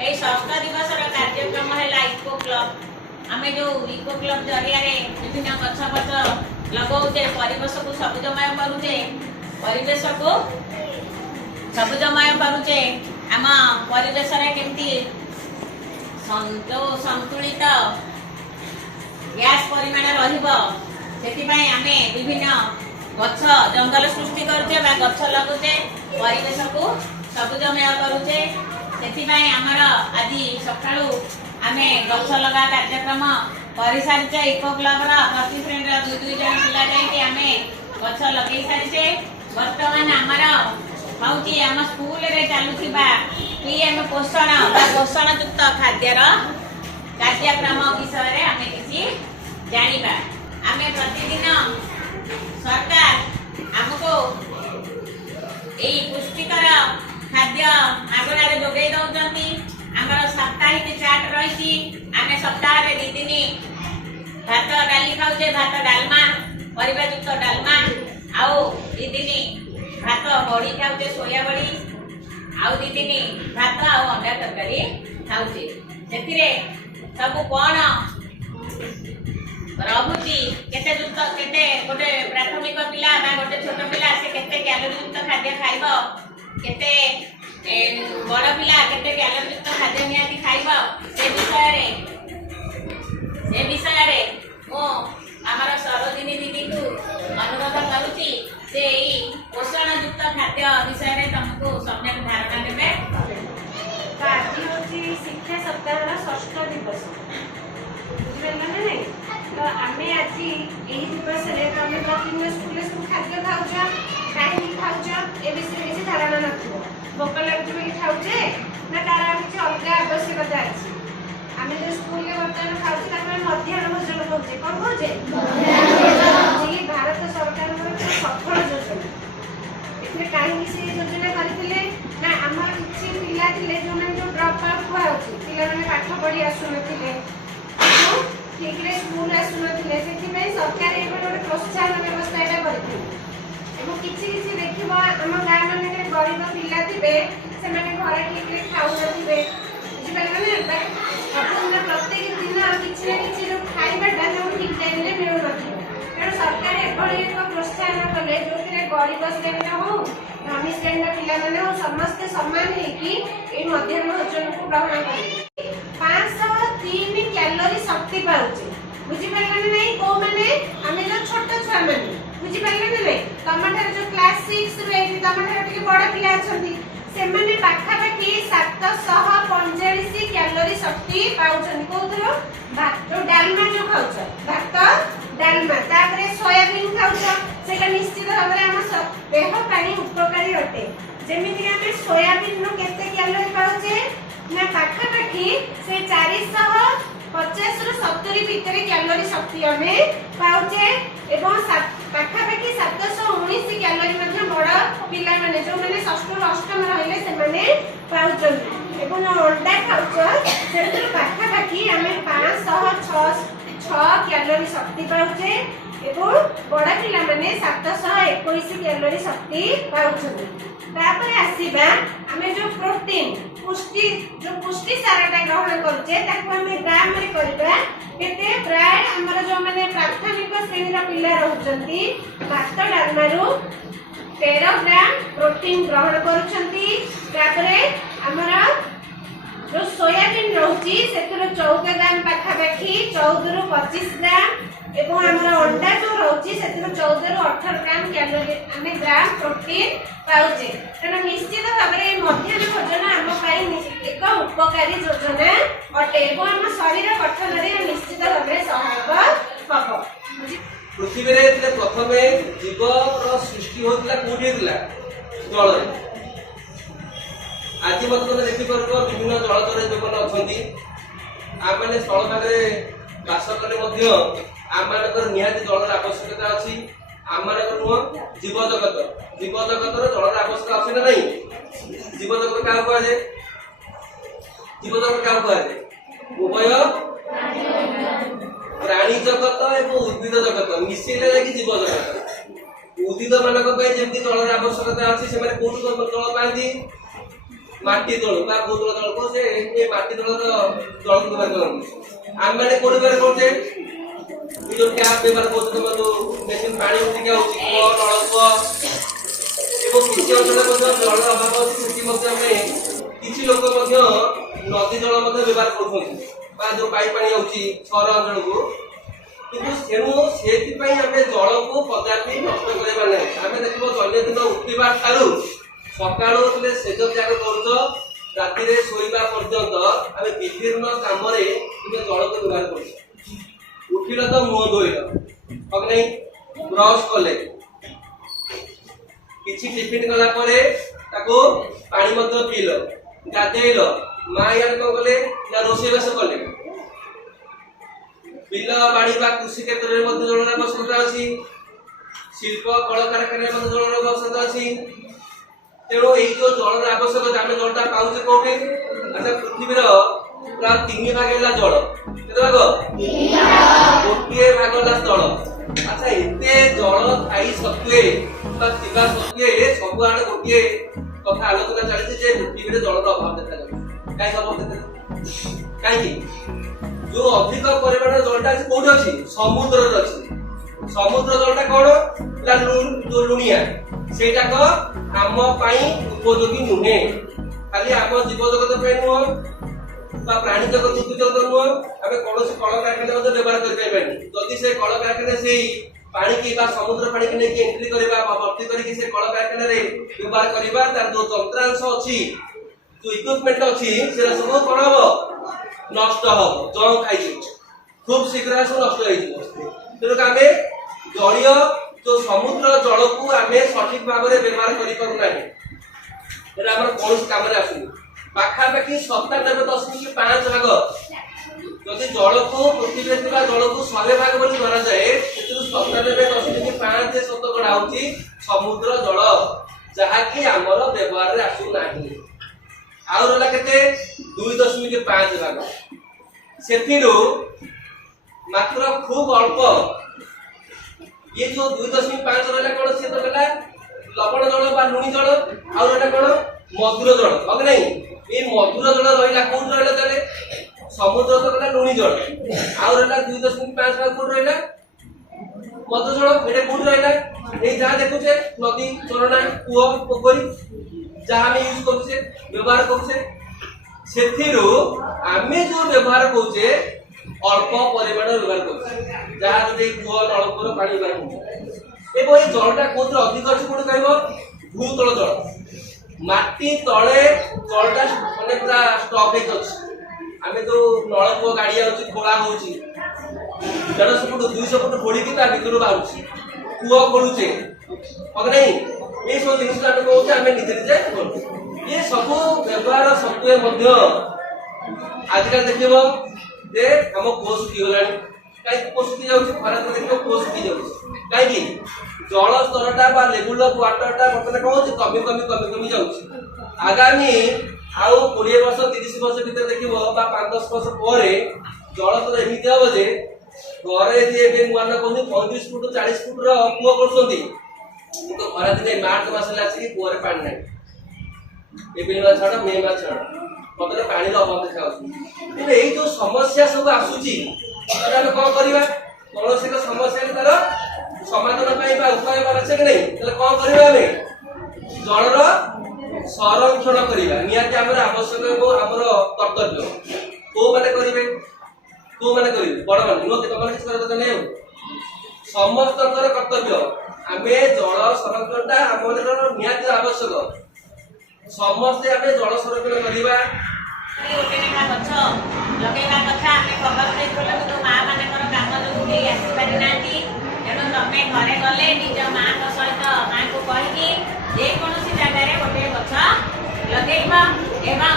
ए षष्ठ दिवस कार्यक्रम है इको क्लब आम जो इको क्लब जरिया विभिन्न गछ फच लगाऊे परिवेश को सबुजमय करुचे परिवेश को सबुजमय करुचे आम परिवेश केमती जो संतुलित गैस परिमाण रही विभिन्न गछ जंगल सृष्टि करुचे गछ लगुचे परिवेश को सबुजमय करुचे आमर आज सका आम गछ लगा कार्यक्रम कर सारी इको क्लब प्रति श्रेणी दुई दुई जन पिला जाए गछ लगे सारी बर्तमान आमर हूँ आम स्कूल रे चलुवा पीएम पोषण पोषणयुक्त खाद्यर कार्यक्रम विषय आम किसी जानिबा आम प्रतिदिन सरकार आमको यही पुष्टिकर खाद्य मागणार जोगे दौरान आमर साप्ताहिक चार्ट रही आम सप्ताह दी दिन भात डाली खाऊे भात डालमा परिवायुक्त डालमा आउ दी दिन भात बड़ी खाऊे सोया बड़ी आउ दी दिन भात आ अंडा तरकारी खाऊे से सब कौन रहुची केते युक्त केते गोटे प्राथमिक पिला बा गोटे छोट पिला से केते कैलोरी युक्त खाद्य खाइबो केते बड़ पिला केते कैलोरी युक्त खाद्य नियाती खाइबो से विषय रे मो हमर सरोजिनी दीदी को अनुरोध करूची से एई पोषण युक्त खाद्य विषय रे तुमको सम्यक धारणा देबे। आज होची शिक्षा सप्ताहर षष्ठ दिवस बुझिबेला नै तो आमे आज यही दिवस रे आमे प्रतिदिन स्कूल सब खाद्य खाउछा काहे खाउछा ए विषय किसी धारणा नथिबो भोक लागुछ बोली खाउछे ना तारा किछि अलगा आवश्यकता अछि आमे जो स्कूल रे वर्तमान खाउछे तामे मध्याह्न भोजन खाउछे कोन खाउछे जी भारत सरकार रो सफल योजना एते काहे से योजना करथिले ना हमर किछि पिला थिले जो मन जो ड्रॉप आउट होउछे पिला माने पाठ पढी आसु नथिले ठीक रे स्कूल आसु नथिले सेति में सरकार ए गोटे प्रोत्साहन व्यवस्था एटा करथि एबो किछि किछि देखिबो हम गाय माने के गरीब पिला थिबे से माने घरे ठीक रे खाउ नथिबे बुझि पाले माने अपन प्रत्येक दिन किछि ना किछि जो खाइबाटा जो ठीक टाइम रे मिलु नथिबे तेणु सरकार एभଳି एक प्रोत्साहन कले जोथिरे गरीब श्रेणी हो धनी श्रेणी पिला माने समस्त समान हेकी ए मध्याह्न भोजन को ग्रहण करिवे 503 कैलोरी शक्ति पाउचे बुझि पाले नै को माने हमें जो छोट छुआ माने बुझि पाले नै तमठार जो क्लास 6 रे तमठार टिके बड़ पिला अछंती से माने पाखा पाखी 745 कैलोरी शक्ति पाउछन कोथरो भात जो डालमा जो खाउछ भात डालमा तापरे सोयाबीन खाउछ सेटा निश्चित भाबरे हम देह पानी उपकारी अटे जेमिति हमें सोयाबीन नो केते कैलोरी पाउचे ना पाखा पाखी से 450 रु 70 भीतर कैलोरी शक्ति हमें पाउचे एवं पाखा पाखी 719 कैलोरी मध्ये बड़ पिला माने जो माने षष्ठ रु अष्टम रहले से माने पाउचन एवं अंडा खाउछ सेतिर पाखा पाखी हमें 506 कैलोरी शक्ति पाउचे एवं बड़ा पिला माने 721 कैलोरी शक्ति पाउछन तापर आसीबा हमें जो प्रोटीन पुष्टि सारटा ग्रहण करूचे ताको हमें ग्राम रे करबा केते प्राय हमर जो माने प्राथमिक श्रेणी रा पिला रहउचंती भात डालमारू 13 ग्राम प्रोटीन ग्रहण करूचंती तापरे हमर जो सोयाबीन रहउची सेतिर 14 ग्राम पाखा पाखी 14 रु 25 ग्राम एवं हमर अंडा जो रहउची सेतिर 14 रु 18 ग्राम कैलोरी हमें ग्राम प्रोटीन पाउचे तेना निश्चित भाबरे मध्याह्न भोजन हम पाई एक उपकारी योजना अटे एवं हम शरीर गठन रे निश्चित भाबरे सहायक हबो। पृथ्वी रे प्रथमे जीव रो सृष्टि होतला कोठी हेतला जल रे आज मतलब देखि परबो विभिन्न जलचर जीवन अछंती आ माने स्थल भागरे बास कले मध्य आमानकर निहाती जलर आवश्यकता अछि आमानकर नुह जीव जगतर जलर आवश्यकता अछि ना नहीं जीव जगत का कहै जे जीव जगत का कहै जे उभय प्राणी जगत एवं उद्भिद जगत मिसिले लागि जीव जगत उद्भिद मानक पय जेमति जलर आवश्यकता अछि से माने कोठु जल पाती माटी तळ बा भूतल तळ को से ମାଟି ତଳର ଜଳକୁ ବ୍ୟବହାର କରନ୍ତି। ଆମେ କୋଉଠି ବ୍ୟବହାର କରୁଛେ? ଏ ଯୋଉ ଟ୍ୟାପ ବ୍ୟବହାର କରୁଛେ, ତମ ଯୋଉ ମେସିନ ପାଣି ଉଠିକି ଆଉଛି, କୂଅ ନଳକୂଅ ଏବଂ କିଛି ଅଞ୍ଚଳରେ ମଧ୍ୟ ଜଳର ଅଭାବ ଅଛି, ସେଠି ମଧ୍ୟ ଆମେ କିଛି ଲୋକ ମଧ୍ୟ ନଦୀ ଜଳ ମଧ୍ୟ ବ୍ୟବହାର କରୁଛନ୍ତି ବା ଯୋଉ ପାଇପ ପାଣି ଆଉଛି ସହର ଅଞ୍ଚଳକୁ। କିନ୍ତୁ ତେଣୁ ସେଥିପାଇଁ ଆମେ ଜଳକୁ କଦାପି ନଷ୍ଟ କରିବା ନାହିଁ। ଆମେ ଦେଖିବ ଦୈନନ୍ଦିନ ଉଠିବା ଠାରୁ ସକାଳୁ ସେଜ ତ୍ୟାଗ କରୁଛ, ରାତିରେ ଶୋଇବା ପର୍ଯ୍ୟନ୍ତ ଆମେ ବିଭିନ୍ନ କାମରେ ଜଳକୁ ବ୍ୟବହାର କରୁଛେ। ଉଠିଲ ତ ମୁହଁ ଧୋଇଲ, ହକ ନାହିଁ, ବ୍ରଶ କଲେ, କିଛି ଟିଫିନ କଲା ପରେ ତାକୁ ପାଣି ମଧ୍ୟ ପିଇଲ, ଗାଧେଇଲ, ମା ଇଆଡେ କଣ କଲେ ନା ରୋଷେଇବାସ କଲେ। ବିଲ ବାଡ଼ି ବା କୃଷି କ୍ଷେତ୍ରରେ ମଧ୍ୟ ଜଳର ଆବଶ୍ୟକତା ଅଛି, ଶିଳ୍ପ କଳକାରଖାନାରେ ମଧ୍ୟ ଜଳର ଆବଶ୍ୟକତା ଅଛି। ତେଣୁ ଏଇ ଯୋଉ ଜଳର ଆବଶ୍ୟକତା, ଆମେ ଜଳଟା ପାଉଛେ କୋଉଠି? ଆଚ୍ଛା, ପୃଥିବୀର ପ୍ରାୟ 3 ଭାଗ ହେଲା ଜଳ। କେତେ ଭାଗ? 1 ଭାଗ ହେଲା ସ୍ଥଳ। ଆଚ୍ଛା, ଏତେ ଜଳ ଥାଇ ସତ୍ତ୍ୱେ ବା ଥିବା ସତ୍ତ୍ୱେ ସବୁଆଡେ ଗୋଟିଏ କଥା ଆଲୋଚନା ଚାଲିଛି ଯେ ପୃଥିବୀରେ ଜଳର ଅଭାବ ଦେଖାଯାଉଛି। କାହିଁକି ଅଭାବ ଦେଖାଯାଉଛି? କାହିଁକି? ଯୋଉ ଅଧିକ ପରିମାଣର ଜଳଟା ଅଛି କୋଉଠି ଅଛି? ସମୁଦ୍ରରେ ଅଛି। ସମୁଦ୍ର ଜଳଟା କଣ? ଯୋଉ ଲୁଣିଆ, ସେଇଟାକ ଆମ ପାଇଁ ଉପଯୋଗୀ ନୁହେଁ। ଖାଲି ଆମ ଜୀବଜଗତ ପାଇଁ ନୁହଁ ବା ପ୍ରାଣୀ ଜଗତ ଉଦ୍ଭିଦ ନୁହଁ, ଆମେ କୌଣସି କଳକାରଖାନା ମଧ୍ୟ ବ୍ୟବହାର କରିପାରିବାନି। ଯଦି ସେ କଳକାରଖାନା ସେଇ ପାଣିକି ବା ସମୁଦ୍ର ପାଣିକି ନେଇକି ଏଣ୍ଟ୍ରି କରିବା ବା ଭର୍ତ୍ତି କରିକି ସେ କଳକାରଖାନାରେ ବ୍ୟବହାର କରିବା, ତାର ଯୋଉ ଯନ୍ତ୍ରାଂଶ ଅଛି, ଯୋଉ ଇକ୍ୱିପମେଣ୍ଟ ଅଛି, ସେଟା ସବୁ କଣ ହବ? ନଷ୍ଟ ହବ, ଜଳ ଖାଇଯିବ, ଖୁବ ଶୀଘ୍ର ସବୁ ନଷ୍ଟ ହେଇଯିବ। ତେଣୁ ଆମେ ଜଳୀୟ ଯୋଉ ସମୁଦ୍ର ଜଳକୁ ଆମେ ସଠିକ ଭାବରେ ବ୍ୟବହାର କରିପାରୁନାହିଁ, ସେଟା ଆମର କୌଣସି କାମରେ ଆସୁନି। ପାଖାପାଖି 97.5 ଭାଗ, ଯଦି ଜଳକୁ ପୃଥିବୀରେ ଥିବା ଜଳକୁ 100 ଭାଗ ବୋଲି ଧରାଯାଏ, ସେଥିରୁ 97.5% ହଉଛି ସମୁଦ୍ର ଜଳ, ଯାହାକି ଆମର ବ୍ୟବହାରରେ ଆସୁନାହିଁ। ଆଉ ରହିଲା କେତେ? 2.5 ଭାଗ। ସେଥିରୁ ମାତ୍ର ଖୁବ ଅଳ୍ପ, ये जो 2.5 ରହିଲା କଣ? ସେ ତ ହେଲା ଲବଣ ଜଳ ବା ଲୁଣି ଜଳ। ଆଉ ରହିଲା କଣ? ମଧୁର ଜଳ, ହକ ନାହିଁ? এই ମଧୁର ଜଳ ରହିଲା କୋଉଠି ରହିଲା? ତାହେଲେ ସମୁଦ୍ର ତ ରହିଲା ଲୁଣି ଜଳ, ଆଉ ରହିଲା 2.5 ଭାଗ କୋଉଠି ରହିଲା? ମଧୁର ଜଳ। ଏଟା କୋଉଠି ରହିଲା? এই ଯାହା ଦେଖୁଛେ ନଦୀ, ଝରଣା, କୂଅ, ପୋଖରୀ, ଯାହା ଆମେ ୟୁଜ କରୁଛେ, ବ୍ୟବହାର କରୁଛେ, ସେଥିରୁ ଆମେ ଯୋଉ ବ୍ୟବହାର କରୁଛେ ଅଳ୍ପ ପରିମାଣ ବ୍ୟବହାର କରୁଛେ, ଯାହା ଯଦି କୂଅ ନଳକୂଅର ପାଣି ବ୍ୟବହାର କରୁଛେ। ଏବଂ এই ଜଳଟା କୋଉଥିରେ ଅଧିକ ଅଛି? କୋଉଠି କହିବ? ଭୂତଳ ଜଳ। ମାଟି ତଳେ ଜଳଟା ମାନେ ପୁରା ଷ୍ଟକ୍ ହେଇକି ଅଛି। ଆମେ ଯୋଉ ନଳକୂଅ ଗାଡି ଆଉଛି, ଖୋଳା ହଉଛି, 150 ଫୁଟ 200 ଫୁଟ ଖୋଳିକି ତା ଭିତରୁ ବାହାରୁଛି, କୂଅ ଖୋଳୁଛେ, ହକ ନାହିଁ? এই ସବୁ ଜିନିଷ ଆମେ କହୁଛେ, ଆମେ ନିଜେ ନିଜେ କରୁଛେ। ଏ ସବୁ ବ୍ୟବହାର ସତ୍ତ୍ୱେ ମଧ୍ୟ ଆଜିକାଲି ଦେଖିବ ଯେ ଆମ କୂଅ ଶୁଖିଗଲାଣି। କାହିଁକି କୂଅ ଶୁଖି ଯାଉଛି? ଖରାଦିନେ ଦେଖିବ କୂଅ ଶୁଖି ଯାଉଛି। କାହିଁକି? ଜଳ ସ୍ତରଟା ବା ଲେବୁଲ ଅଫ ୱାଟରଟା ବର୍ତ୍ତମାନ କଣ ହଉଛି? କମି କମି କମି କମି ଯାଉଛି। ଆଗାମୀ ଆଉ 20 ବର୍ଷ 30 ବର୍ଷ ଭିତରେ ଦେଖିବ ବା 5-10 ବର୍ଷ ପରେ ଜଳସ୍ତର ଏମିତି ହବ ଯେ ଘରେ ଯଦି ଏବେ ନୂଆ ନୂଆ କହୁଛନ୍ତି 35 ଫୁଟ 40 ଫୁଟର କୂଅ କରୁଛନ୍ତି, କିନ୍ତୁ ଖରାଦିନେ ମାର୍ଚ୍ଚ ମାସରେ ଆସିକି କୂଅରେ ପାଣି ନାହିଁ। ଏପ୍ରିଲ ମାସ ଛାଡ଼, ମେ ମାସ ଛାଡ଼, ବର୍ତ୍ତମାନ ପାଣିର ଅଭାବ ଦେଖାଯାଉଛି। କିନ୍ତୁ ଏଇ ଯୋଉ ସମସ୍ୟା ସବୁ ଆସୁଛି, ଆମେ କଣ କରିବା? କୌଣସି ଏକ ସମସ୍ୟାରେ ତାର ସମାଧାନ ପାଇଁ ବା ଉପାୟ ଅଛି କି ନାହିଁ? ତାହେଲେ କଣ କରିବା? ଆମେ ଜଳର ସଂରକ୍ଷଣ କରିବା ନିହାତି ଆମର ଆବଶ୍ୟକ ଏବଂ ଆମର କର୍ତ୍ତବ୍ୟ। କୋଉମାନେ କରିବେ? କୋଉମାନେ କରିବେ? ବଡମାନେ ନୁହଁ, ତମମାନେ କିଛି କରିବା ଦରକାର ନାହିଁ। ସମସ୍ତଙ୍କର କର୍ତ୍ତବ୍ୟ। ଆମେ ଜଳ ସଂରକ୍ଷଣଟା ଆମର ନିହାତି ଆବଶ୍ୟକ। ସମସ୍ତେ ଆମେ ଜଳ ସଂରକ୍ଷଣ କରିବା। ଗୋଟେ ଲେଖା ଗଛ ଲଗେଇବା କଥା ଆମେ ଖବର ଦେଇଥିଲୁ, କିନ୍ତୁ ମା ମାନଙ୍କର କାମ ଯୋଗୁଁ କେହି ଆସିପାରିନାହାନ୍ତି। ତେଣୁ ତମେ ଘରେ ଗଲେ ନିଜ ମାଙ୍କ ସହିତ ମାଙ୍କୁ କହିକି ଯେକୌଣସି ଜାଗାରେ ଗୋଟେ ଗଛ ଲଗେଇବ ଏବଂ